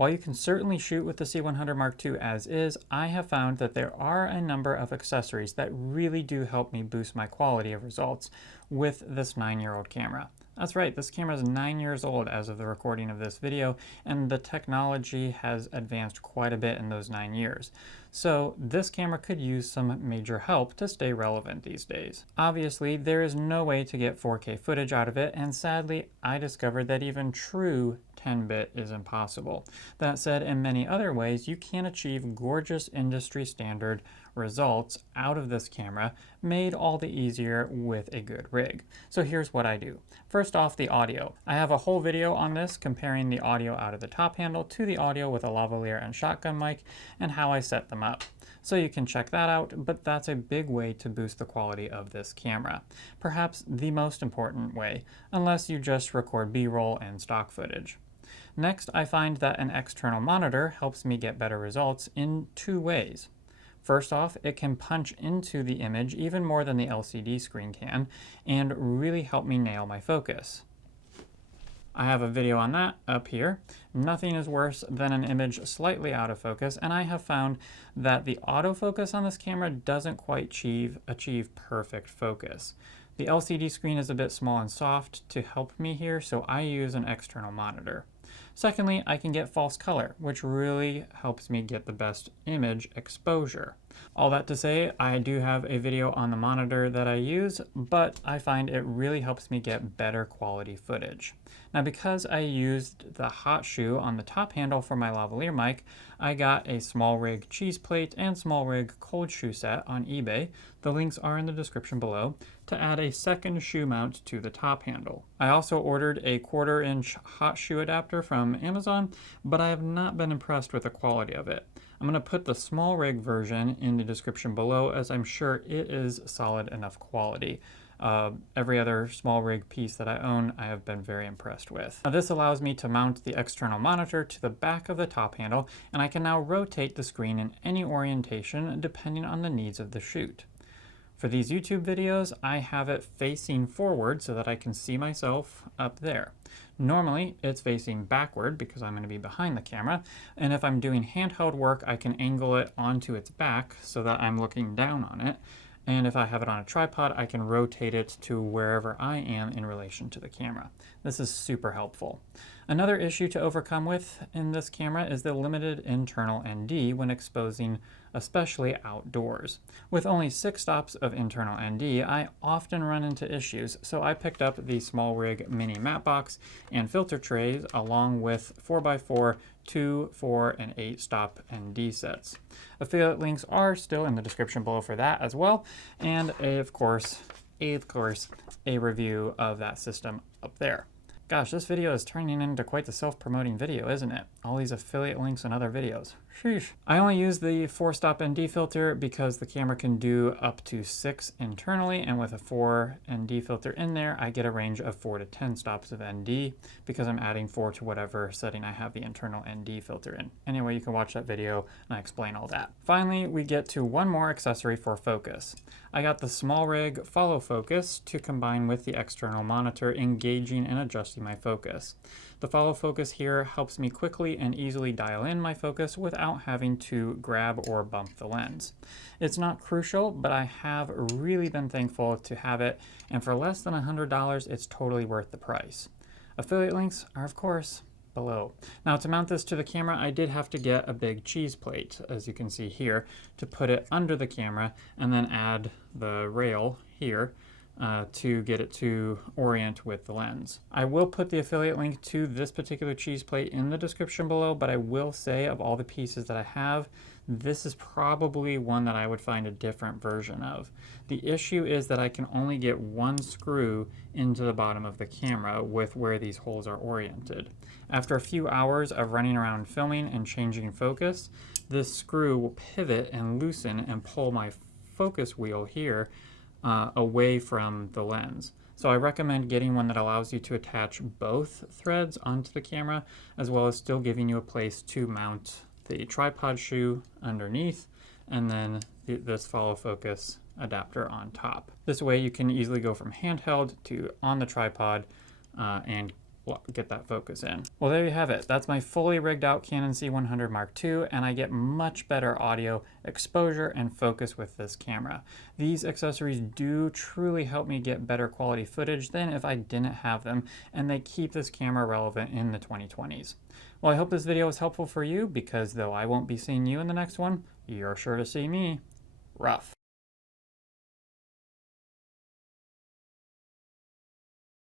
While you can certainly shoot with the C100 Mark II as is, I have found that there are a number of accessories that really do help me boost my quality of results with this 9-year-old camera. That's right, this camera is 9 years old as of the recording of this video, and the technology has advanced quite a bit in those 9 years. So this camera could use some major help to stay relevant these days. Obviously, there is no way to get 4K footage out of it, and sadly, I discovered that even true 10-bit is impossible. That said, in many other ways, you can achieve gorgeous industry standard results out of this camera, made all the easier with a good rig. So here's what I do. First off, the audio. I have a whole video on this comparing the audio out of the top handle to the audio with a lavalier and shotgun mic and how I set them up. So you can check that out, but that's a big way to boost the quality of this camera. Perhaps the most important way, unless you just record B-roll and stock footage. Next, I find that an external monitor helps me get better results in 2 ways. First off, it can punch into the image even more than the LCD screen can, and really help me nail my focus. I have a video on that up here. Nothing is worse than an image slightly out of focus, and I have found that the autofocus on this camera doesn't quite achieve perfect focus. The LCD screen is a bit small and soft to help me here, so I use an external monitor. Secondly, I can get false color, which really helps me get the best image exposure. All that to say, I do have a video on the monitor that I use, but I find it really helps me get better quality footage. Now, because I used the hot shoe on the top handle for my lavalier mic, I got a SmallRig cheese plate and SmallRig cold shoe set on eBay. The links are in the description below, to add a second shoe mount to the top handle. I also ordered a 1/4-inch hot shoe adapter from Amazon, but I have not been impressed with the quality of it. I'm going to put the SmallRig version in the description below, as I'm sure it is solid enough quality. Every other SmallRig piece that I own, I have been very impressed with. Now, this allows me to mount the external monitor to the back of the top handle, and I can now rotate the screen in any orientation depending on the needs of the shoot. For these YouTube videos, I have it facing forward so that I can see myself up there. Normally, it's facing backward because I'm going to be behind the camera, and if I'm doing handheld work, I can angle it onto its back so that I'm looking down on it. And if I have it on a tripod, I can rotate it to wherever I am in relation to the camera. This is super helpful. Another issue to overcome with in this camera is the limited internal ND when exposing, especially outdoors. With only 6 stops of internal ND, I often run into issues, so I picked up the SmallRig mini matte box and filter trays along with 4x4, 2, 4, and 8 stop ND sets. Affiliate links are still in the description below for that as well, and of course, a review of that system up there. Gosh, this video is turning into quite the self-promoting video, isn't it? All these affiliate links and other videos. Sheesh. I only use the 4-stop ND filter because the camera can do up to 6 internally, and with a 4 ND filter in there, I get a range of 4 to 10 stops of ND because I'm adding 4 to whatever setting I have the internal ND filter in. Anyway, you can watch that video and I explain all that. Finally, we get to one more accessory for focus. I got the SmallRig follow focus to combine with the external monitor, engaging and adjusting my focus. The follow focus here helps me quickly and easily dial in my focus without having to grab or bump the lens. It's not crucial, but I have really been thankful to have it, and for less than $100, it's totally worth the price. Affiliate links are, of course, below. Now, to mount this to the camera, I did have to get a big cheese plate, as you can see here, to put it under the camera and then add the rail here to get it to orient with the lens. I will put the affiliate link to this particular cheese plate in the description below, but I will say of all the pieces that I have, this is probably one that I would find a different version of. The issue is that I can only get one screw into the bottom of the camera with where these holes are oriented. After a few hours of running around filming and changing focus, this screw will pivot and loosen and pull my focus wheel here away from the lens. So I recommend getting one that allows you to attach both threads onto the camera, as well as still giving you a place to mount the tripod shoe underneath, and then this follow focus adapter on top. This way you can easily go from handheld to on the tripod and get that focus in. Well, there you have it. That's my fully rigged out Canon C100 Mark II, and I get much better audio exposure and focus with this camera. These accessories do truly help me get better quality footage than if I didn't have them, and they keep this camera relevant in the 2020s. Well, I hope this video was helpful for you, because though I won't be seeing you in the next one, you're sure to see me. Rough.